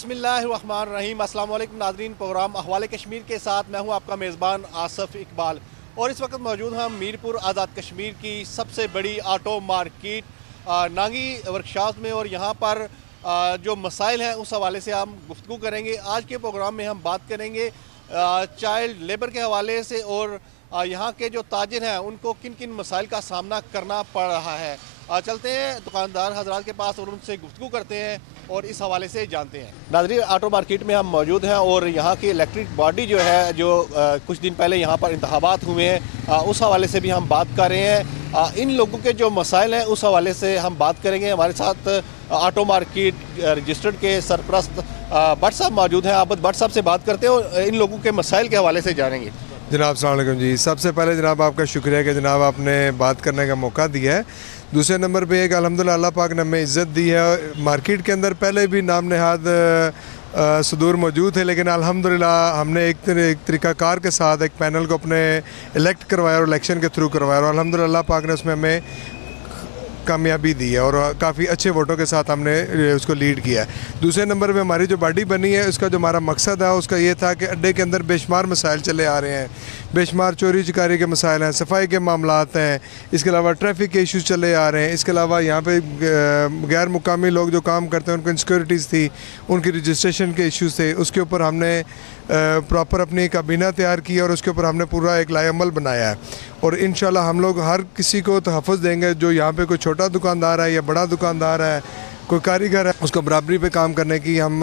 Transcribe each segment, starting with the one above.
बिस्मिल्लाहिर्रहमानिर्रहीम। अस्सलाम वालेकुम नाज़रीन। प्रोग्राम अहवाल कश्मीर के साथ मैं हूं आपका मेज़बान आसफ़ इकबाल और इस वक्त मौजूद हम मीरपुर आज़ाद कश्मीर की सबसे बड़ी ऑटो मार्केट नांगी वर्कशॉप में और यहाँ पर जो मसाइल हैं उस हवाले से हम गुफ्तगू करेंगे। आज के प्रोग्राम में हम बात करेंगे चाइल्ड लेबर के हवाले से और यहाँ के जो ताजिर हैं उनको किन किन मसाइल का सामना करना पड़ रहा है। चलते हैं दुकानदार हजरात के पास और उनसे गुफ्तगू करते हैं और इस हवाले से जानते हैं। नाज़रीन, ऑटो मार्केट में हम मौजूद हैं और यहाँ की इलेक्ट्रिक बॉडी जो है जो कुछ दिन पहले यहाँ पर इंतखाबात हुए हैं उस हवाले से भी हम बात कर रहे हैं। इन लोगों के जो मसाइल हैं उस हवाले से हम बात करेंगे। हमारे साथ ऑटो मार्केट रजिस्टर्ड के सरपरस्त भट्ट साहब मौजूद हैं। आप भट्ट साहब से बात करते हैं और इन लोगों के मसाइल के हवाले से जानेंगे। जनाब अस्सलाम वालेकुम जी। सबसे पहले जनाब आपका शुक्रिया कि जनाब आपने बात करने का मौका दिया है। दूसरे नंबर पे एक अल्हम्दुलिल्लाह अल्लाह पाक ने हमें इज़्ज़त दी है। मार्केट के अंदर पहले भी नाम नहाद सदूर मौजूद थे, लेकिन अल्हम्दुलिल्लाह हमने एक तरीक़ाकार के साथ एक पैनल को अपने इलेक्ट करवाया और इलेक्शन के थ्रू करवाया और अल्हम्दुलिल्लाह अल्लाह पाक ने उसमें हमें कामयाबी दी है और काफ़ी अच्छे वोटों के साथ हमने उसको लीड किया है। दूसरे नंबर पे हमारी जो बॉडी बनी है उसका जो हमारा मकसद है उसका ये था कि अड्डे के अंदर बेशुमार मसाइल चले आ रहे हैं। बेशुमार चोरी चकारी के मसाइल हैं, सफाई के मामलात हैं, इसके अलावा ट्रैफिक के इश्यूज़ चले आ रहे हैं। इसके अलावा यहाँ पे गैर मुकामी लोग जो काम करते हैं उनको इनसिक्योरिटीज़ थी, उनकी रजिस्ट्रेशन के इश्यूज़ थे। उसके ऊपर हमने प्रॉपर अपनी काबीना तैयार की और उसके ऊपर हमने पूरा एक लाएअमल बनाया है और इंशाल्लाह हम लोग हर किसी को तहफ़्फ़ुज़ देंगे। जो यहाँ पे कोई छोटा दुकानदार है या बड़ा दुकानदार है, कोई कारीगर है, उसको बराबरी पे काम करने की हम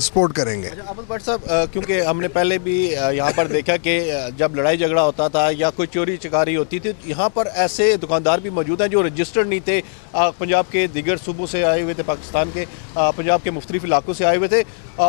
सपोर्ट करेंगे। अहमद भट्ट साहब, क्योंकि हमने पहले भी यहाँ पर देखा कि जब लड़ाई झगड़ा होता था या कोई चोरी चकारी होती थी, यहाँ पर ऐसे दुकानदार भी मौजूद हैं जो रजिस्टर्ड नहीं थे, पंजाब के दीगर सूबों से आए हुए थे, पाकिस्तान के पंजाब के मुख्तलिफ इलाकों से आए हुए थे।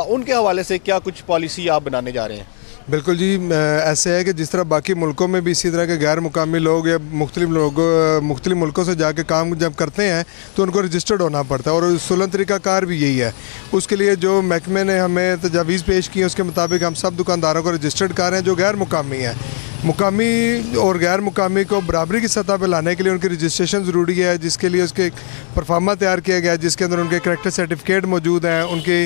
उनके हवाले से क्या कुछ पॉलिसी आप बनाने जा रहे हैं? बिल्कुल जी, ऐसे है कि जिस तरह बाकी मुल्कों में भी इसी तरह के गैर मुकामी लोग या मुख्तलिफ मुल्कों से जाके काम जब करते हैं तो उनको रजिस्टर्ड होना पड़ता है और सुलन तरीक़ाकार भी यही है। उसके लिए जो महकमे ने हमें तजावीज़ पेश की है उसके मुताबिक हम सब दुकानदारों को रजिस्टर्ड कर रहे हैं जो गैर मुकामी हैं। मुकामी और गैर मुकामी को बराबरी की सतह पर लाने के लिए उनकी रजिस्ट्रेशन ज़रूरी है, जिसके लिए उसके परफार्मा तैयार किया गया है जिसके अंदर उनके करैक्टर सर्टिफिकेट मौजूद हैं, उनके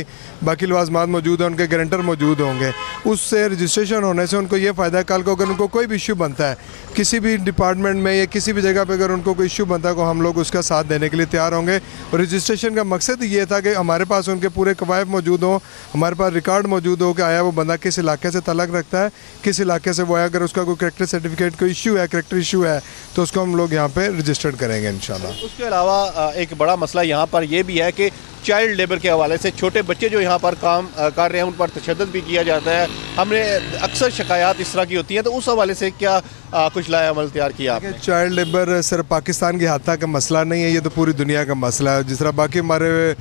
बाकी लवाजमात मौजूद हैं, उनके गारंटर मौजूद होंगे। उससे रजिस्ट्रेशन होने से उनको ये फ़ायदा है, कल को अगर उनको कोई भी इशू बनता है किसी भी डिपार्टमेंट में या किसी भी जगह पर, अगर उनको कोई इशू बनता है तो हम लोग उसका साथ देने के लिए तैयार होंगे। और रजिस्ट्रेशन का मकसद ये था कि हमारे पास उनके पूरे कवायद मौजूद हों, हमारे पास रिकॉर्ड मौजूद हो कि आया वो बंदा किस इलाके से तल्लुक़ रखता है, किस इलाके से वो है। अगर उसका कोई करैक्टर सर्टिफिकेट कोई इशू है, करैक्टर इशू है, तो उसको हम लोग यहाँ पे रजिस्टर्ड करेंगे इंशाल्लाह। उसके अलावा एक बड़ा मसला यहाँ पर यह भी है कि चाइल्ड लेबर के हवाले से छोटे बच्चे जो यहाँ पर काम कर रहे हैं उन पर तशद्दुद भी किया जाता है। हमने अक्सर शिकायत इस तरह की होती हैं, तो उस हवाले से क्या कुछ लाए अमल तैयार किया आपने? चाइल्ड लेबर सिर्फ पाकिस्तान की हाथा का मसला नहीं है, ये तो पूरी दुनिया का मसला है। जिस तरह बाकी हमारे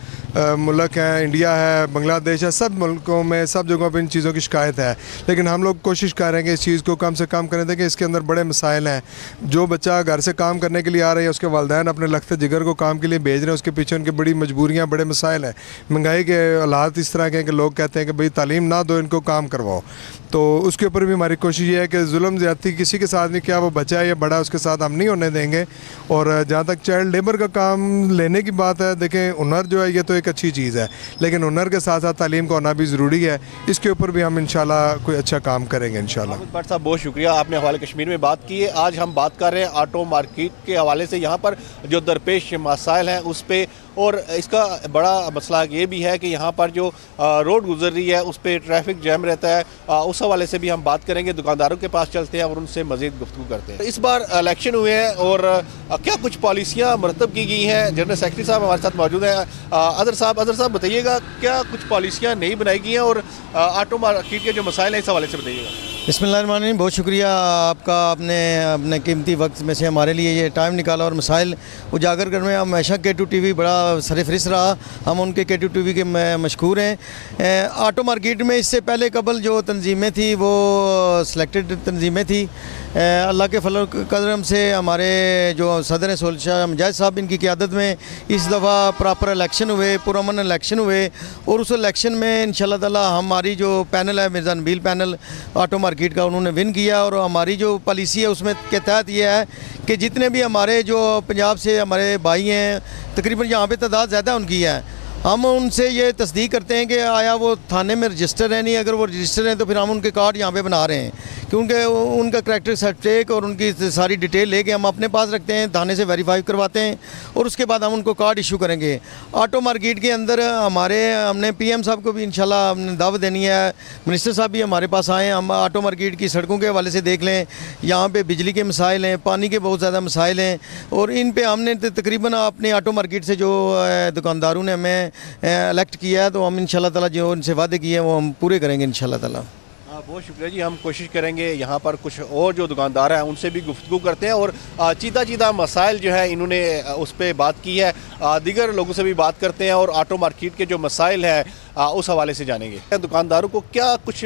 मुल्क हैं, इंडिया है, बांग्लादेश है, सब मुल्कों में सब जगहों पर इन चीज़ों की शिकायत है, लेकिन हम लोग कोशिश कर रहे हैं कि इस चीज़ को कम से कम करें। देखिए इसके अंदर बड़े मसाइल हैं। जो बच्चा घर से काम करने के लिए आ रहा है, उसके वालिदैन अपने लख्त जिगर को काम के लिए भेज रहे हैं, उसके पीछे उनकी बड़ी मजबूरियाँ, बड़े मसाइल हैं। महंगाई के हालात इस तरह के हैं कि लोग कहते हैं कि भाई तालीम ना दो, इनको काम करवाओ। तो उसके ऊपर भी हमारी कोशिश ये है कि जुल्म ज़्यादती किसी के साथ नहीं, क्या वो बच्चा है या बड़ा, उसके साथ हम नहीं होने देंगे। और जहाँ तक चाइल्ड लेबर का काम लेने की बात है, देखें हुनर जो है ये तो एक अच्छी चीज़ है, लेकिन हुनर के साथ साथ तालीम का होना भी ज़रूरी है। इसके ऊपर भी हम इंशाल्लाह कोई अच्छा काम करेंगे इंशाल्लाह। भट्ट साहब, बहुत शुक्रिया, आपने हवाले कश्मीर में बात की है। आज हम बात कर रहे हैं ऑटो मार्केट के हवाले से, यहाँ पर जो दरपेश मसाइल हैं उस पर, और इसका बड़ा मसला ये भी है कि यहाँ पर जो रोड गुजर रही है उस पर ट्रैफिक जैम रहता है। उस हवाले से भी हम बात करेंगे। दुकानदारों के पास चलते हैं और उनसे मज़ीद गुफ्तगू करते हैं। इस बार इलेक्शन हुए हैं और क्या कुछ पॉलिसियाँ मरतब की गई हैं? जनरल सेक्रेटरी साहब हमारे साथ मौजूद हैं। अज़हर साहब बताइएगा, क्या कुछ पॉलिसियाँ नई बनाई गई हैं और ऑटो मार्केट के जो मसाइल हैं इस हवाले से बताइएगा। बिस्मिल्लाहिर्रहमानिर्रहीम। बहुत शुक्रिया आपका, आपने अपने कीमती वक्त में से हमारे लिए ये टाइम निकाला और मसाइल उजागर करने में हमेशा K2 TV बड़ा सरफरिस्त रहा। हम उनके K2 TV के मशहूर हैं। ऑटो मार्केट में इससे पहले कबल जो तंजीमें थी वो सिलेक्टेड तंजीमें थी। अल्लाह के फजल करम से हमारे जो सदर सोलशाह मुजाहिद साहब इनकी क़ियादत में इस दफ़ा प्रॉपर इलेक्शन हुए, पुरअमन इलेक्शन हुए और उस इलेक्शन में इंशाल्लाह ताला हमारी जो पैनल है Mirza Nabeel panel auto market का, उन्होंने विन किया। और हमारी जो पॉलिसी है उसमें के तहत ये है कि जितने भी हमारे जो पंजाब से हमारे भाई हैं, तकरीबन यहाँ पे तादाद ज़्यादा उनकी है, हम उनसे ये तस्दीक करते हैं कि आया वो थाने में रजिस्टर है नहीं, अगर वो रजिस्टर हैं तो फिर हम उनके कार्ड यहाँ पे बना रहे हैं, क्योंकि उनका करैक्टर सर्टिफिकेट और उनकी सारी डिटेल लेके हम अपने पास रखते हैं, थाने से वेरीफाई करवाते हैं और उसके बाद हम उनको कार्ड इशू करेंगे। ऑटो मार्केट के अंदर हमने PM साहब को भी इंशाल्लाह हमने दावत देनी है, मिनिस्टर साहब भी हमारे पास आए, हम ऑटो मार्केट की सड़कों के हवाले से देख लें, यहाँ पे बिजली के मसाइल हैं, पानी के बहुत ज़्यादा मसाइल हैं और इन पे हमने तकरीबन अपने ऑटो मार्केट से जो दुकानदारों ने हमें इलेक्ट किया है, तो हम इंशाल्लाह ताला जो उनसे वादे किए हैं वो हम पूरे करेंगे इंशाल्लाह ताला। बहुत शुक्रिया जी। हम कोशिश करेंगे यहाँ पर कुछ और जो दुकानदार हैं उनसे भी गुफ्तगू करते हैं और चीदा मसाइल जो है इन्होंने उस पर बात की है, दीगर लोगों से भी बात करते हैं और ऑटो मार्केट के जो मसाइल हैं उस हवाले से जानेंगे दुकानदारों को क्या कुछ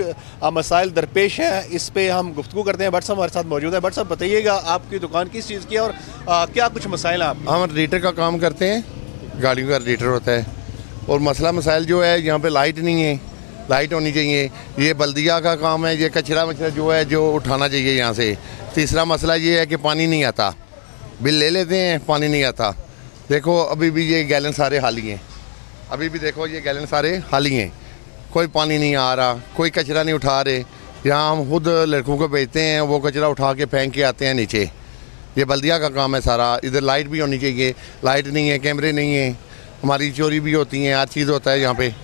मसाइल दरपेश हैं, इस पर हम गुफ्तगू करते हैं। भट्ट साहब हमारे साथ मौजूद है। भट्ट साहब बताइएगा आपकी दुकान किस चीज़ की है और क्या कुछ मसाइल हैं आप? हम रेटर का काम करते हैं, गाड़ियों का रेटर होता है और मसला मसाइल जो है यहाँ पे लाइट नहीं है, लाइट होनी चाहिए। ये बल्दिया का काम है, ये कचरा वचरा जो है जो उठाना चाहिए यहाँ से। तीसरा मसला ये है कि पानी नहीं आता, बिल ले लेते हैं, पानी नहीं आता। देखो अभी भी ये गैलन सारे खाली हैं, अभी भी देखो ये गैलन सारे खाली हैं, कोई पानी नहीं आ रहा, कोई कचरा नहीं उठा रहे। यहाँ हम खुद लड़कों को भेजते हैं, वो कचरा उठा के फेंक के आते हैं नीचे। ये बल्दिया का काम है सारा। इधर लाइट भी होनी चाहिए, लाइट नहीं है, कैमरे नहीं है, हमारी चोरी भी होती हैं, हर चीज़ होता है यहाँ पे।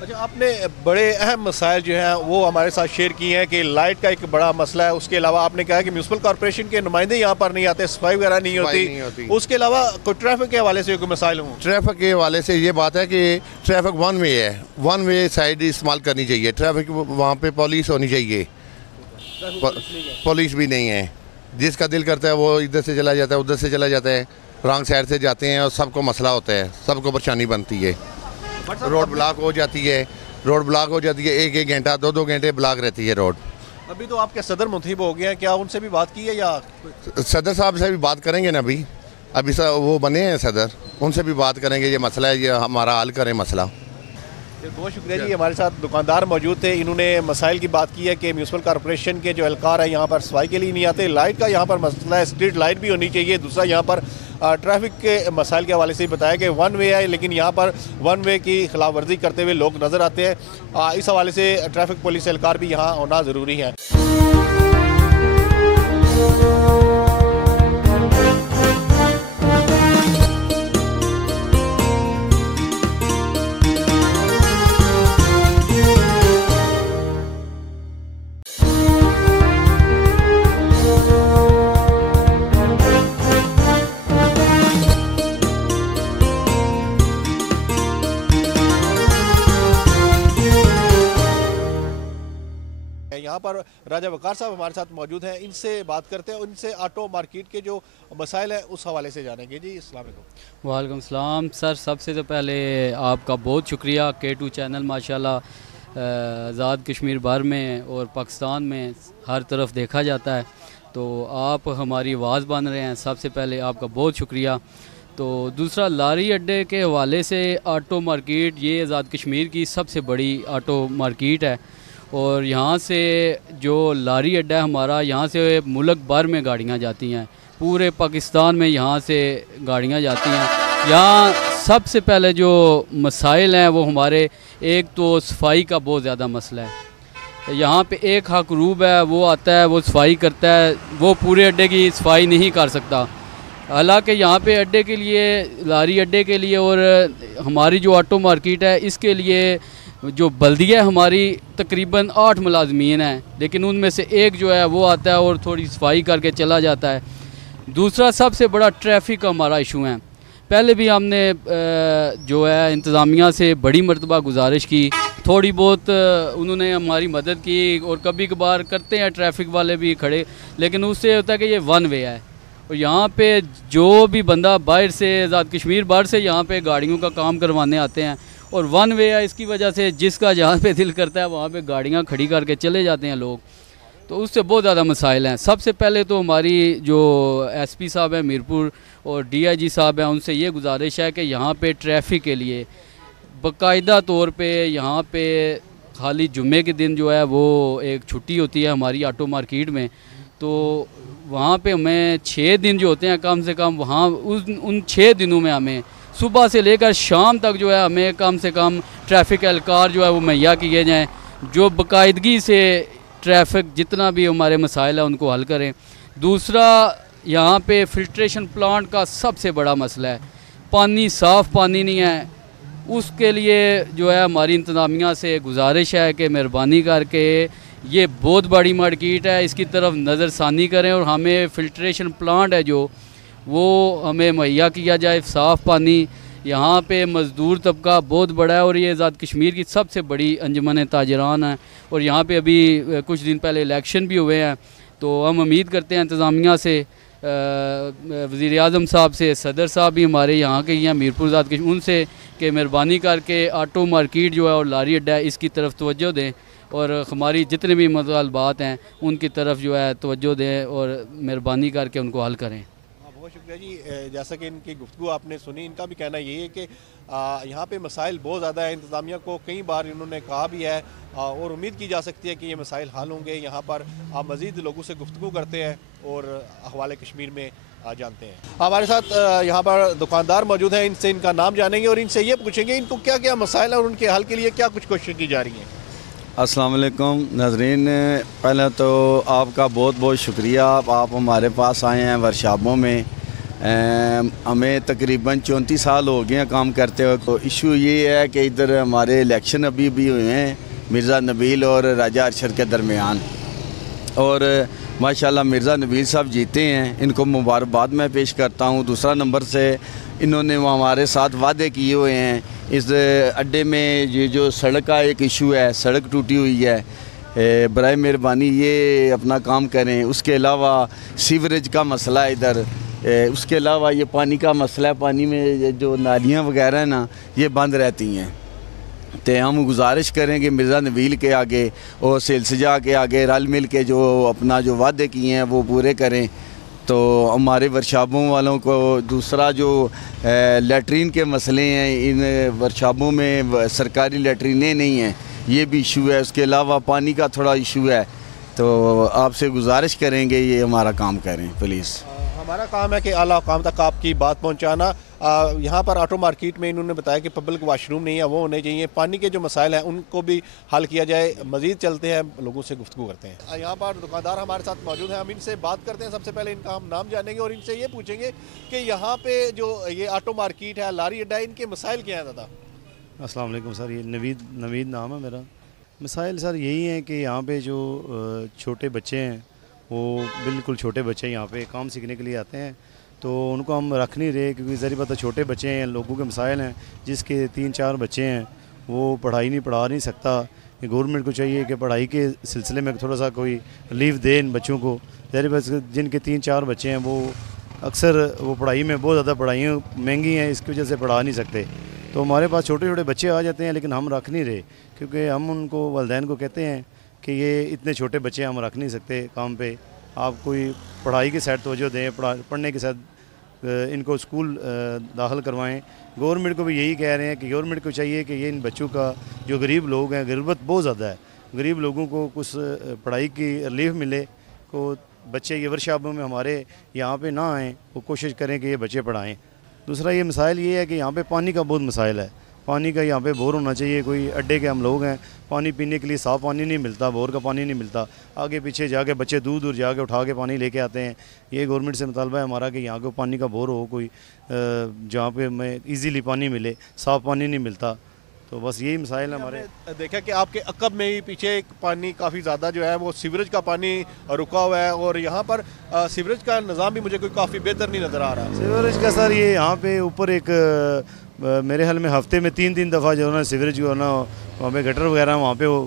अच्छा, आपने बड़े अहम मसाइल जो हैं वो हमारे साथ शेयर किए हैं कि लाइट का एक बड़ा मसला है, उसके अलावा आपने कहा कि म्यूनसिपल कॉर्पोरेशन के नुमाइंदे यहाँ पर नहीं आते, सफाई वगैरह नहीं होती। उसके अलावा कोई ट्रैफिक के हवाले से कोई मसाइल हों? ट्रैफिक के हवाले से ये बात है कि ट्रैफिक वन वे है, वन वे साइड इस्तेमाल करनी चाहिए। ट्रैफिक वहाँ पे पुलिस होनी चाहिए, पुलिस भी नहीं है। जिसका दिल करता है वो इधर से चला जाता है, उधर से चला जाता है, रॉन्ग साइड से जाते हैं और सबको मसला होता है, सबको परेशानी बनती है। रोड ब्लॉक हो जाती है, रोड ब्लॉक हो जाती है, एक घंटा 2 घंटे ब्लॉक रहती है रोड। अभी तो आपके सदर मुंतखब हो गए हैं, क्या उनसे भी बात की है या? सदर साहब से भी बात करेंगे ना, अभी वो बने हैं सदर, उनसे भी बात करेंगे, ये मसला है, ये हमारा हल करें मसला। बहुत शुक्रिया जी। हमारे साथ दुकानदार मौजूद थे, इन्होंने मसाइल की बात की है कि म्यूनसिपल कॉर्पोरेशन के जो एहलकार है यहाँ पर सफाई के लिए नहीं आते, लाइट का यहाँ पर मसला है, स्ट्रीट लाइट भी होनी चाहिए। दूसरा यहाँ पर ट्रैफिक के मसाइल के हवाले से बताया कि वन वे है, लेकिन यहाँ पर वन वे की खिलाफ वर्जी करते हुए लोग नज़र आते हैं। इस हवाले से ट्रैफिक पुलिस एहलकार भी यहाँ होना ज़रूरी है। यहाँ पर राजा वकार साहब हमारे साथ मौजूद हैं, इनसे बात करते हैं, इनसे ऑटो मार्केट के जो मसाइल हैं उस हवाले से जानेंगे। जी अस्सलाम वालेकुम। वालेकुम सलाम सर। सबसे तो पहले आपका बहुत शुक्रिया, K2 चैनल माशाल्लाह आज़ाद कश्मीर भर में और पाकिस्तान में हर तरफ देखा जाता है, तो आप हमारी आवाज़ बन रहे हैं, सबसे पहले आपका बहुत शुक्रिया। तो दूसरा लारी अड्डे के हवाले से ऑटो मार्केट ये आज़ाद कश्मीर की सबसे बड़ी ऑटो मार्केट है और यहाँ से जो लारी अड्डा है हमारा, यहाँ से मुल्क भर में गाड़ियाँ जाती हैं, पूरे पाकिस्तान में यहाँ से गाड़ियाँ जाती हैं। यहाँ सबसे पहले जो मसाइल हैं वो हमारे, एक तो सफाई का बहुत ज़्यादा मसला है। यहाँ पे एक हकरूब है, वो आता है, वो सफाई करता है, वो पूरे अड्डे की सफाई नहीं कर सकता। हालांकि यहाँ पे अड्डे के लिए, लारी अड्डे के लिए और हमारी जो ऑटो मार्केट है इसके लिए जो बल्दिया हमारी तकरीबन 8 मुलाजमीन हैं, लेकिन उनमें से एक जो है वो आता है और थोड़ी सफाई करके चला जाता है। दूसरा सबसे बड़ा ट्रैफिक का हमारा इशू है। पहले भी हमने जो है इंतज़ामिया से बड़ी मरतबा गुजारिश की, थोड़ी बहुत उन्होंने हमारी मदद की और कभी कभार करते हैं ट्रैफिक वाले भी खड़े, लेकिन उससे होता है कि ये वन वे है और यहाँ पे जो भी बंदा बाहर से, आज़ाद कश्मीर बाहर से यहाँ पे गाड़ियों का काम करवाने आते हैं और वन वे है, इसकी वजह से जिसका जहाँ पे दिल करता है वहाँ पे गाड़ियाँ खड़ी करके चले जाते हैं लोग, तो उससे बहुत ज़्यादा मसाइल हैं। सबसे पहले तो हमारी जो SP साहब हैं मीरपुर और DIG साहब हैं, उनसे ये गुजारिश है कि यहाँ पे ट्रैफिक के लिए बाकायदा तौर पे यहाँ पे खाली जुम्मे के दिन जो है वो एक छुट्टी होती है हमारी ऑटो मार्केट में, तो वहाँ पे हमें 6 दिन जो होते हैं कम से कम, वहाँ उन 6 दिनों में हमें सुबह से लेकर शाम तक जो है हमें कम से कम ट्रैफिक एहलकार जो है वो मुहैया किए जाएँ, जो बाकायदगी से ट्रैफिक जितना भी हमारे मसाइल हैं उनको हल करें। दूसरा, यहाँ पे फ़िल्ट्रेशन प्लांट का सबसे बड़ा मसला है, पानी साफ़ पानी नहीं है। उसके लिए जो है हमारी इंतज़ामिया से गुजारिश है कि मेहरबानी करके ये बहुत बड़ी मार्केट है, इसकी तरफ नज़रसानी करें और हमें फ़िल्ट्रेशन प्लांट है जो वो हमें मुहैया किया जाए, साफ़ पानी। यहाँ पे मज़दूर तबका बहुत बड़ा है और ये आज़ाद कश्मीर की सबसे बड़ी अंजुमन ताजरान है और यहाँ पे अभी कुछ दिन पहले इलेक्शन भी हुए हैं, तो हम उम्मीद करते हैं इंतज़ामिया से, वज़ीर आज़म साहब से, सदर साहब भी हमारे यहाँ के ही हैं मीरपुर आज़ाद कश्मीर, उनसे कि मेहरबानी करके ऑटो मार्केट जो है और लारी अड्डा है इसकी तरफ तवज्जो दें और हमारी जितने भी मुतालबात हैं उनकी तरफ जो है तवज्जो दें और मेहरबानी करके उनको हल करें। बहुत शुक्रिया जी। जैसा कि इनकी गुफ्तगू आपने सुनी, इनका भी कहना यही है कि यहाँ पे मसाइल बहुत ज़्यादा है। इंतज़ामिया को कई बार इन्होंने कहा भी है और उम्मीद की जा सकती है कि ये मसाइल हल होंगे। यहाँ पर आप मज़ीद लोगों से गुफ्तगू करते हैं और अहवाल कश्मीर में जानते हैं। हमारे साथ यहाँ पर दुकानदार मौजूद हैं, इनसे इनका नाम जानेंगे और इनसे ये पूछेंगे इनको क्या क्या मसाइल है और उनके हल के लिए क्या कुछ कोशिश की जा रही हैं। अस्सलाम वालेकुम नाज़रीन, पहले तो आपका बहुत बहुत शुक्रिया, आप हमारे पास आए हैं वर्कशॉपों में। हमें तकरीबन 34 साल हो गए हैं काम करते हुए। तो इशू ये है कि इधर हमारे इलेक्शन अभी भी हुए हैं मिर्ज़ा नबील और राजा अरशद के दरमियान, और माशाल्लाह मिर्ज़ा नबील साहब जीते हैं, इनको मुबारकबाद मैं पेश करता हूँ। दूसरा नंबर से इन्होंने वो हमारे साथ वादे किए हुए हैं। इस अड्डे में ये जो सड़क का एक इशू है, सड़क टूटी हुई है, बराए मेहरबानी ये अपना काम करें। उसके अलावा सीवरेज का मसला है इधर, उसके अलावा ये पानी का मसला है, पानी में जो नालियाँ वगैरह हैं ना ये बंद रहती हैं। तो हम गुजारिश करें कि मिर्ज़ा नबील के आगे और सिलसिजा के आगे रल मिल के जो अपना जो वादे किए हैं वो पूरे करें। तो हमारे वर्कशॉपों वालों को दूसरा जो लैट्रीन के मसले हैं, इन वर्कशॉपों में सरकारी लैट्रीनें नहीं हैं, ये भी इशू है। उसके अलावा पानी का थोड़ा इशू है, तो आपसे गुजारिश करेंगे ये हमारा काम करें प्लीज़। हमारा काम है कि आला हुकाम तक आपकी बात पहुंचाना। यहाँ पर ऑटो मार्केट में इन्होंने बताया कि पब्लिक वाशरूम नहीं है, वो होने चाहिए। पानी के जो मसाइल हैं उनको भी हल किया जाए। मज़ीद चलते हैं, लोगों से गुफ्तगू करते हैं। यहाँ पर दुकानदार हमारे साथ मौजूद हैं, हम इनसे बात करते हैं। सबसे पहले इनका हम नाम जानेंगे और इनसे ये पूछेंगे कि यहाँ पे जो ये ऑटो मार्केट है, लारी अड्डा, इनके मसाइल क्या हैं ज़्यादा? अस्सलाम वालेकुम सर, ये नवीद नाम है मेरा। मसाइल सर यही हैं कि यहाँ पे जो छोटे बच्चे हैं, वो बिल्कुल छोटे बच्चे यहाँ पे काम सीखने के लिए आते हैं, तो उनको हम रख नहीं रहे क्योंकि ज़री पता छोटे बच्चे हैं, लोगों के मसाइल हैं। जिसके 3-4 बच्चे हैं वो पढ़ा नहीं सकता। गवर्नमेंट को चाहिए कि पढ़ाई के सिलसिले में थोड़ा सा कोई रिलीफ दे इन बच्चों को। ज़री बस जिनके 3-4 बच्चे हैं वो अक्सर वो पढ़ाई में बहुत ज़्यादा पढ़ाइयाँ महंगी हैं, इसकी वजह से पढ़ा नहीं सकते। तो हमारे पास छोटे छोटे बच्चे आ जाते हैं, लेकिन हम रख नहीं रहे क्योंकि हम उनको वालिदैन को कहते हैं कि ये इतने छोटे बच्चे हम रख नहीं सकते काम पे। आप कोई पढ़ाई के साथ तवज्जो दें, पढ़ने के साथ इनको स्कूल दाखिल करवाएं। गवर्नमेंट को भी यही कह रहे हैं कि गवर्नमेंट को चाहिए कि ये इन बच्चों का, जो गरीब लोग हैं, गुरबत बहुत ज़्यादा है, गरीब लोगों को कुछ पढ़ाई की रिलीफ मिले। को बच्चे ये वर्कशॉपों में हमारे यहाँ पे ना आएँ, वो कोशिश करें कि ये बच्चे पढ़ाएँ। दूसरा ये मसाइल ये है कि यहाँ पे पानी का बहुत मसाइल है। पानी का यहाँ पे बोर होना चाहिए। कोई अड्डे के हम लोग हैं, पानी पीने के लिए साफ़ पानी नहीं मिलता, बोर का पानी नहीं मिलता। आगे पीछे जाके बच्चे दूर दूर जाके उठा के पानी लेके आते हैं। ये गवर्नमेंट से मुतालबा है हमारा कि यहाँ को पानी का बोर हो, कोई जहाँ पे हमें ईज़िली पानी मिले, साफ़ पानी नहीं मिलता। तो बस यही मसाइल हमारे। देखा कि आपके अकब में ही पीछे एक पानी काफ़ी ज़्यादा जो है वो सीवरेज का पानी रुका हुआ है और यहाँ पर सीवरेज का निज़ाम भी मुझे कोई काफ़ी बेहतर नहीं नज़र आ रहा। सीवरेज का सर ये यहाँ पे ऊपर एक मेरे ख्याल में हफ्ते में 3 दफ़ा जो है ना सीवरेज जो है ना वहाँ पे गटर वगैरह वहाँ पे वो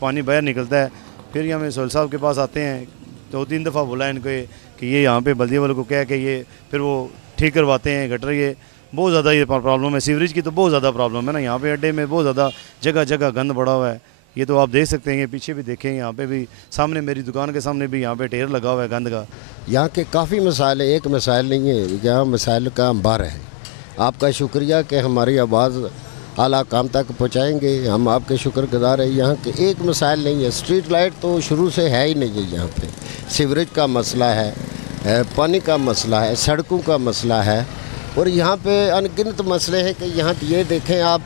पानी बाहर निकलता है। फिर ये हमें सोल साहब के पास आते हैं, 2-3 दफ़ा बोला इनको कि ये यहाँ पे बल्दिया वालों को कह के ये फिर वो ठीक करवाते हैं गटर। ये बहुत ज़्यादा ये प्रॉब्लम है, सीवरेज की तो बहुत ज़्यादा प्रॉब्लम है ना। यहाँ पे अड्डे में बहुत ज़्यादा जगह जगह गंद पड़ा हुआ है। ये तो आप देख सकते हैं, ये पीछे भी देखें, यहाँ पे भी सामने मेरी दुकान के सामने भी यहाँ पे ढेर लगा हुआ है गंद का। यहाँ के काफ़ी मसाइल है, एक मसाइल नहीं है, यहाँ मसाइल का अंबार है। आपका शुक्रिया कि हमारी आवाज़ आला काम तक पहुँचाएँगे, हम आपके शुक्रगुजार हैं। यहाँ के एक मसाइल नहीं है, स्ट्रीट लाइट तो शुरू से है ही नहीं है यहाँ पे। सीवरेज का मसला है, पानी का मसला है, सड़कों का मसला है, और यहाँ पे अनगिनत मसले हैं कि यहाँ ये देखें आप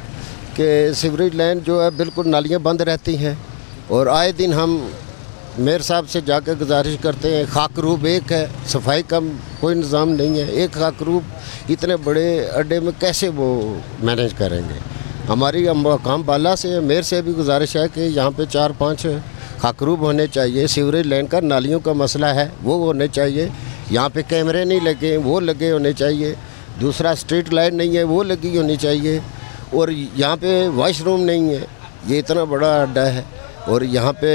कि सीवरेज लाइन जो है बिल्कुल नालियाँ बंद रहती हैं और आए दिन हम मेयर साहब से जाकर गुजारिश करते हैं। खाकरूब एक है, सफाई का कोई निज़ाम नहीं है। एक खाकरूब इतने बड़े अड्डे में कैसे वो मैनेज करेंगे। हमारी मकाम बाला से मेयर से भी गुजारिश है कि यहाँ पे 4-5 खाकरूब होने चाहिए। सीवरेज लाइन का नालियों का मसला है वो होने चाहिए। यहाँ पे कैमरे नहीं लगे, वो लगे होने चाहिए। दूसरा स्ट्रीट लाइट नहीं है, वो लगी होनी चाहिए। और यहाँ पे वॉशरूम नहीं है। ये इतना बड़ा अड्डा है और यहाँ पे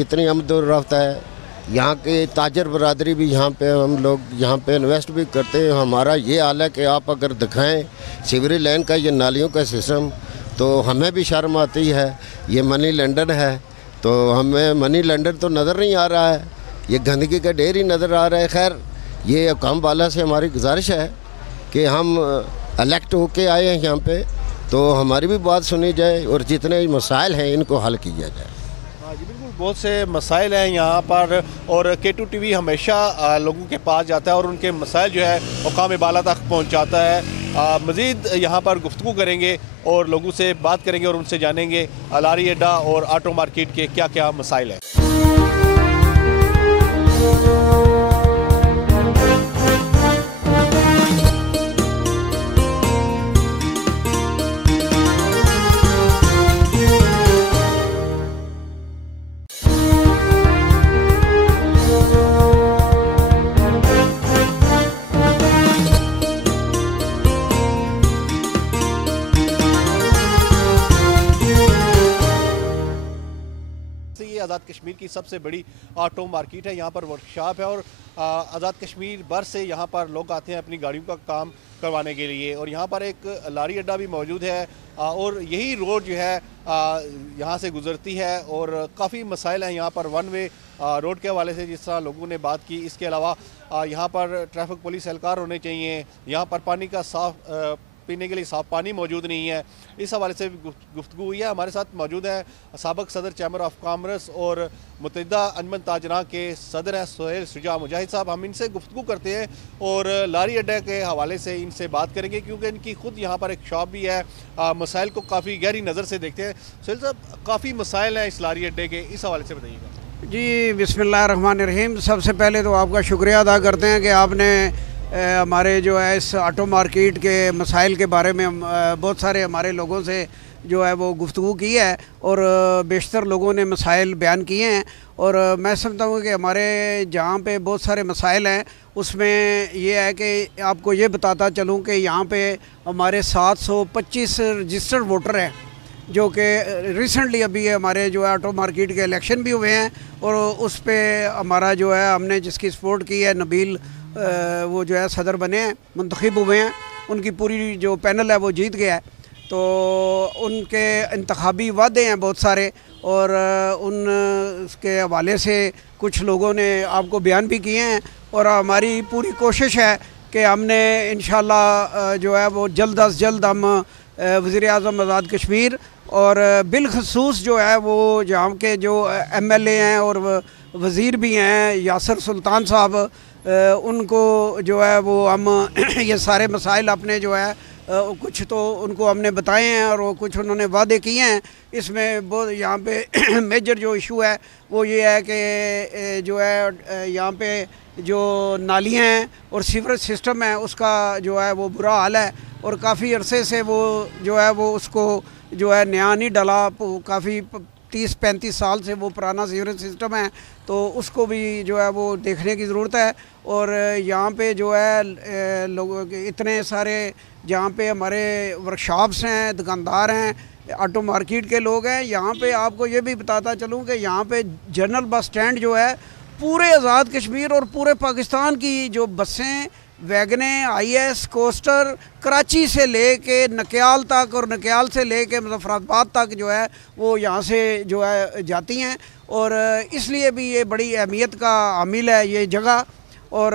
इतनी आमद-ओ-रफ्त है। यहाँ के ताजर बरादरी भी यहाँ पे हम लोग यहाँ पे इन्वेस्ट भी करते हैं। हमारा ये हाल है कि आप अगर दिखाएं सीवरेज लाइन का ये नालियों का सिस्टम तो हमें भी शर्म आती है। ये मनी लॉन्डर है तो हमें मनी लॉन्डर तो नज़र नहीं आ रहा है, ये गंदगी का ढेर ही नज़र आ रहा है। खैर ये हुकाम वाला से हमारी गुजारिश है कि हम इलेक्ट होके आए हैं यहाँ पे तो हमारी भी बात सुनी जाए और जितने मसाइल हैं इनको हल किया जाए। हाँ जी बिल्कुल, बहुत से मसाइल हैं यहाँ पर और K2 TV हमेशा लोगों के पास जाता है और उनके मसाइल जो है हुकाम बाला तक पहुँचाता है। मज़ीद यहाँ पर गुफ्तगू करेंगे और लोगों से बात करेंगे और उनसे जानेंगे लारी अड्डा और ऑटो मार्केट के क्या क्या मसाइल हैं। ये आज़ाद कश्मीर की सबसे बड़ी ऑटो मार्केट है। यहाँ पर वर्कशॉप है और आज़ाद कश्मीर भर से यहाँ पर लोग आते हैं अपनी गाड़ियों का काम करवाने के लिए। और यहाँ पर एक लारी अड्डा भी मौजूद है और यही रोड जो है यहाँ से गुज़रती है और काफ़ी मसाइल हैं यहाँ पर वन वे रोड के हवाले से जिस तरह लोगों ने बात की। इसके अलावा यहाँ पर ट्रैफिक पुलिस एहलकार होने चाहिए। यहाँ पर पानी का साफ़ पीने के लिए साफ़ पानी मौजूद नहीं है। इस हवाले से भी गुफ्तगू हुई है। हमारे साथ मौजूद है साबिक़ सदर चैम्बर ऑफ कॉमर्स और मुत्तहिदा अंजुमन ताजरा के सदर हैं सुहेल शुजा मुजाहिद साहब। हम इनसे गुफ्तगू करते हैं और लारी अड्डे के हवाले से इनसे बात करेंगे क्योंकि इनकी ख़ुद यहाँ पर एक शॉप भी है। मसाइल को काफ़ी गहरी नज़र से देखते हैं। सुहेल साहब, काफ़ी मसाइल हैं इस लारी अड्डे के, इस हवाले से बताइएगा। जी बिस्मिल्लाहिर्रहमानिर्रहीम। सबसे पहले तो आपका शुक्रिया अदा करते हैं कि आपने हमारे जो है इस ऑटो मार्केट के मसाइल के बारे में बहुत सारे हमारे लोगों से जो है वो गुफ्तगू की है और बेशतर लोगों ने मसाइल बयान किए हैं। और मैं समझता हूँ कि हमारे जहाँ पे बहुत सारे मसाइल हैं उसमें ये है कि आपको ये बताता चलूँ कि यहाँ पे हमारे 725 रजिस्टर्ड वोटर हैं जो कि रिसेंटली अभी हमारे जो है ऑटो मार्केट के इलेक्शन भी हुए हैं और उस पर हमारा जो है हमने जिसकी सपोर्ट की है नबील वो जो है सदर बने हैं, मुंतखब हुए हैं। उनकी पूरी जो पैनल है वो जीत गया है तो उनके इंतखाबी वादे हैं बहुत सारे और उसके हवाले से कुछ लोगों ने आपको बयान भी किए हैं और हमारी पूरी कोशिश है कि हमने इंशाअल्लाह जो है वो जल्द अज जल्द हम वज़ीर आज़म आज़ाद कश्मीर और बिलखसूस जो है वो जहाँ के जो MLA हैं और वज़ीर भी हैं यासर सुल्तान साहब, उनको जो है वो हम ये सारे मसाइल अपने जो है कुछ तो उनको हमने बताए हैं और कुछ उन्होंने वादे किए हैं। इसमें बहुत यहाँ पे मेजर जो इशू है वो ये है कि जो है यहाँ पे जो नालियाँ हैं और सीवरेज सिस्टम है उसका जो है वो बुरा हाल है और काफ़ी अरसे से वो जो है वो उसको जो है नया नहीं डला। काफ़ी 30-35 साल से वो पुराना सीवरेज सिस्टम है तो उसको भी जो है वो देखने की ज़रूरत है। और यहाँ पे जो है लोग इतने सारे जहाँ पे हमारे वर्कशॉप्स हैं, दुकानदार हैं, ऑटो मार्केट के लोग हैं। यहाँ पे आपको ये भी बताता चलूँ कि यहाँ पे जनरल बस स्टैंड जो है पूरे आज़ाद कश्मीर और पूरे पाकिस्तान की जो बसें, वैगनें, IS, कोस्टर कराची से ले के नक्याल तक और नक्याल से ले के मुजफ्फराबाद तक जो है वो यहाँ से जो है जाती हैं और इसलिए भी ये बड़ी अहमियत का हामिल है ये जगह। और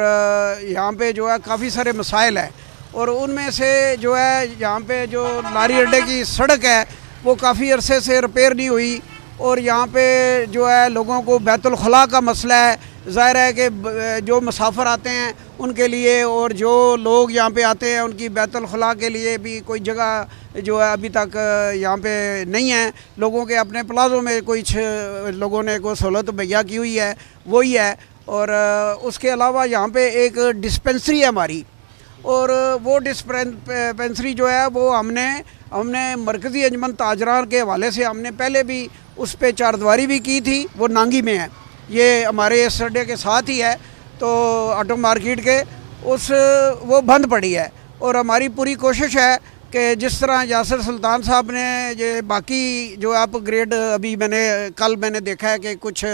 यहाँ पे जो है काफ़ी सारे मसाइल हैं और उनमें से जो है यहाँ पे जो लारी अड्डे की सड़क है वो काफ़ी अरसे से रिपेयर नहीं हुई और यहाँ पे जो है लोगों को बैतुल खला का मसला है। ज़ाहिर है कि जो मुसाफिर आते हैं उनके लिए और जो लोग यहाँ पे आते हैं उनकी बैतुल खला के लिए भी कोई जगह जो है अभी तक यहाँ पे नहीं है। लोगों के अपने प्लाजों में कुछ लोगों ने कोई सहूलत मुहैया की हुई है, वही है। और उसके अलावा यहाँ पे एक डिस्पेंसरी है हमारी, और वो डिस्पेंसरी जो है वो हमने मरकज़ी अंजमन ताजरान के हवाले से हमने पहले भी उस पर चारदवारी भी की थी। वो नांगी में है, ये हमारे इस अड्डे के साथ ही है, तो ऑटो मार्केट के वो बंद पड़ी है। और हमारी पूरी कोशिश है कि जिस तरह यासिर सुल्तान साहब ने ये बाकी जो अपग्रेड अभी कल मैंने देखा है कि कुछ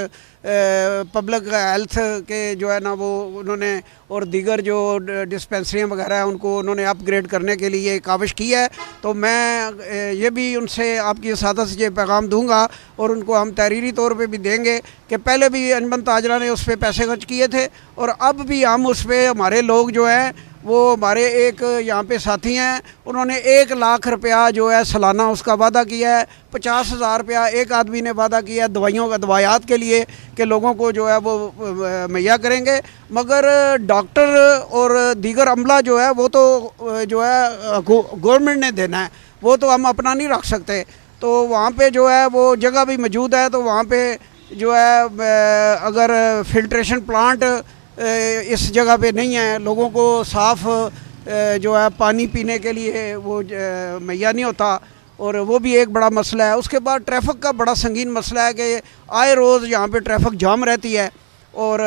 पब्लिक हेल्थ के जो है ना वो उन्होंने और दीगर जो डिस्पेंसरियाँ वगैरह हैं उनको उन्होंने अपग्रेड करने के लिए काविश की है। तो मैं ये भी उनसे आपकी इसादत से ये पैगाम दूंगा और उनको हम तहरीरी तौर पे भी देंगे कि पहले भी अंजमन ताजरा ने उस पर पैसे खर्च किए थे और अब भी हम उस पर हमारे लोग जो हैं वो हमारे एक यहाँ पे साथी हैं, उन्होंने 1 लाख रुपया जो है सालाना उसका वादा किया है। 50,000 रुपया एक आदमी ने वादा किया है दवायात के लिए कि लोगों को जो है वो मुहैया करेंगे, मगर डॉक्टर और दीगर अमला जो है वो तो जो है गवर्नमेंट ने देना है, वो तो हम अपना नहीं रख सकते। तो वहाँ पे जो है वो जगह भी मौजूद है, तो वहाँ पे जो है अगर फिल्ट्रेशन प्लांट इस जगह पे नहीं है, लोगों को साफ़ जो है पानी पीने के लिए वो मुहैया नहीं होता, और वो भी एक बड़ा मसला है। उसके बाद ट्रैफिक का बड़ा संगीन मसला है कि आए रोज़ यहाँ पे ट्रैफिक जाम रहती है और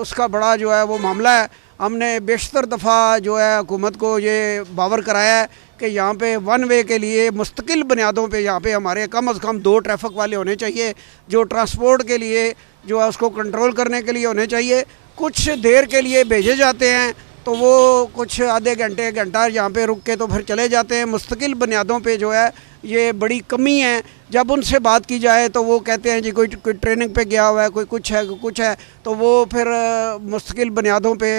उसका बड़ा जो है वो मामला है। हमने बेशतर दफ़ा जो है हुकूमत को ये बावर कराया है कि यहाँ पे 1 वे के लिए मुस्तकिल बुनियादों पे यहाँ पे हमारे कम से कम 2 ट्रैफिक वाले होने चाहिए, जो ट्रांसपोर्ट के लिए जो है उसको कंट्रोल करने के लिए होने चाहिए। कुछ देर के लिए भेजे जाते हैं तो वो कुछ आधे घंटे घंटा यहाँ पे रुक के तो फिर चले जाते हैं। मुस्तकिल बुनियादों पे जो है ये बड़ी कमी है। जब उनसे बात की जाए तो वो कहते हैं जी कोई ट्रेनिंग पे गया हुआ है, कोई कुछ है, तो वो फिर मुस्तकिल बुनियादों पे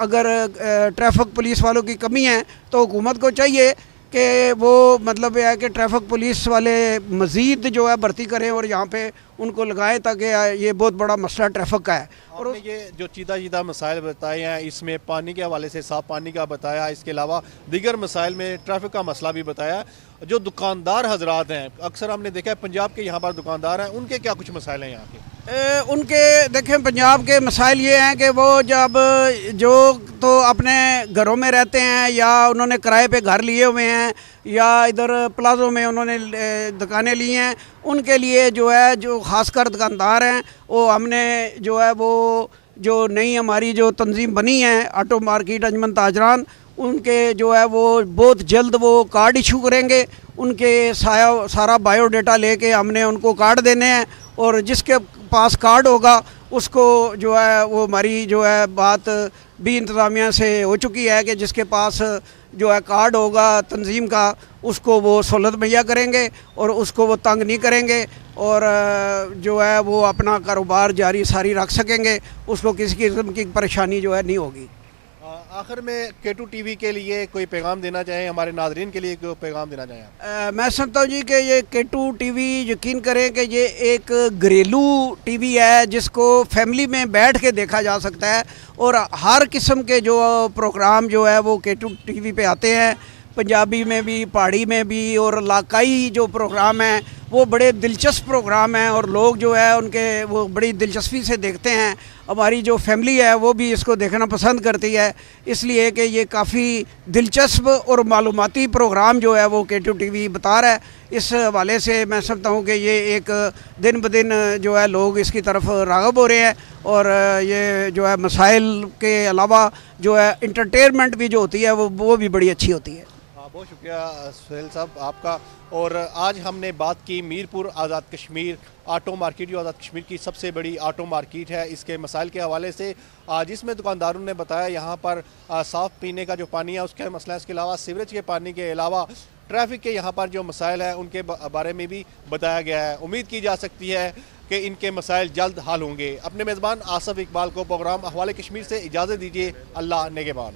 अगर ट्रैफिक पुलिस वालों की कमी है तो हुकूमत को चाहिए कि वो मतलब यह है कि ट्रैफिक पुलिस वाले मज़ीद जो है भर्ती करें और यहाँ पे उनको लगाएं, ताकि ये बहुत बड़ा मसला ट्रैफिक का है। और ये जो चीदा मसाइल बताए हैं, इसमें पानी के हवाले से साफ़ पानी का बताया, इसके अलावा दीगर मसाइल में ट्रैफिक का मसला भी बताया। जो दुकानदार हजरात हैं, अक्सर हमने देखा है पंजाब के यहाँ पर दुकानदार हैं, उनके क्या कुछ मसाइल हैं यहाँ के? उनके देखें पंजाब के मसाइल ये हैं कि वो जब जो तो अपने घरों में रहते हैं या उन्होंने किराए पे घर लिए हुए हैं या इधर प्लाजों में उन्होंने दुकानें ली हैं, उनके लिए जो है जो ख़ासकर दुकानदार हैं वो हमने जो है वो जो नई हमारी जो तंजीम बनी है ऑटो मार्केट अंजमन ताजरान, उनके जो है वो बहुत जल्द वो कार्ड इशू करेंगे। उनके सारा बायोडाटा लेके हमने उनको कार्ड देने हैं और जिसके पास कार्ड होगा उसको जो है वो हमारी जो है बात भी इंतज़ामिया से हो चुकी है कि जिसके पास जो है कार्ड होगा तंजीम का उसको वो सहूलत मुहैया करेंगे और उसको वो तंग नहीं करेंगे और जो है वो अपना कारोबार जारी सारी रख सकेंगे, उसको किसी किस्म की परेशानी जो है नहीं होगी। आखिर में K2 TV के लिए कोई पैगाम देना चाहें, हमारे नाजरीन के लिए कोई पैगाम देना चाहें? मैं समझता हूँ जी कि ये K2 TV यकीन करें कि ये एक घरेलू टीवी है जिसको फैमिली में बैठ के देखा जा सकता है और हर किस्म के जो प्रोग्राम जो है वो K2 TV पे आते हैं, पंजाबी में भी, पहाड़ी में भी, और इलाकाई जो प्रोग्राम हैं वो बड़े दिलचस्प प्रोग्राम हैं और लोग जो है उनके वो बड़ी दिलचस्पी से देखते हैं। हमारी जो फैमिली है वो भी इसको देखना पसंद करती है, इसलिए कि ये काफ़ी दिलचस्प और मालूमाती प्रोग्राम जो है वो K2 TV बता रहा है। इस हवाले से मैं समझता हूँ कि ये एक दिन ब दिन जो है लोग इसकी तरफ राग़ब हो रहे हैं और ये जो है मसाइल के अलावा जो है इंटरटेनमेंट भी जो होती है वो भी बड़ी अच्छी होती है। बहुत शुक्रिया सुहेल साहब आपका। और आज हमने बात की मीरपुर आज़ाद कश्मीर ऑटो मार्केट, जो आज़ाद कश्मीर की सबसे बड़ी ऑटो मार्केट है, इसके मसाइल के हवाले से, जिसमें दुकानदारों ने बताया यहाँ पर साफ़ पीने का जो पानी है उसका मसला है, इसके अलावा सीवरेज के पानी के अलावा ट्रैफिक के यहाँ पर जो मसाइल हैं उनके बारे में भी बताया गया है। उम्मीद की जा सकती है कि इनके मसाइल जल्द हल होंगे। अपने मेज़बान आसफ़ इकबाल को प्रोग्राम अहवाले कश्मीर से इजाज़त दीजिए। अल्लाह नेगेबान।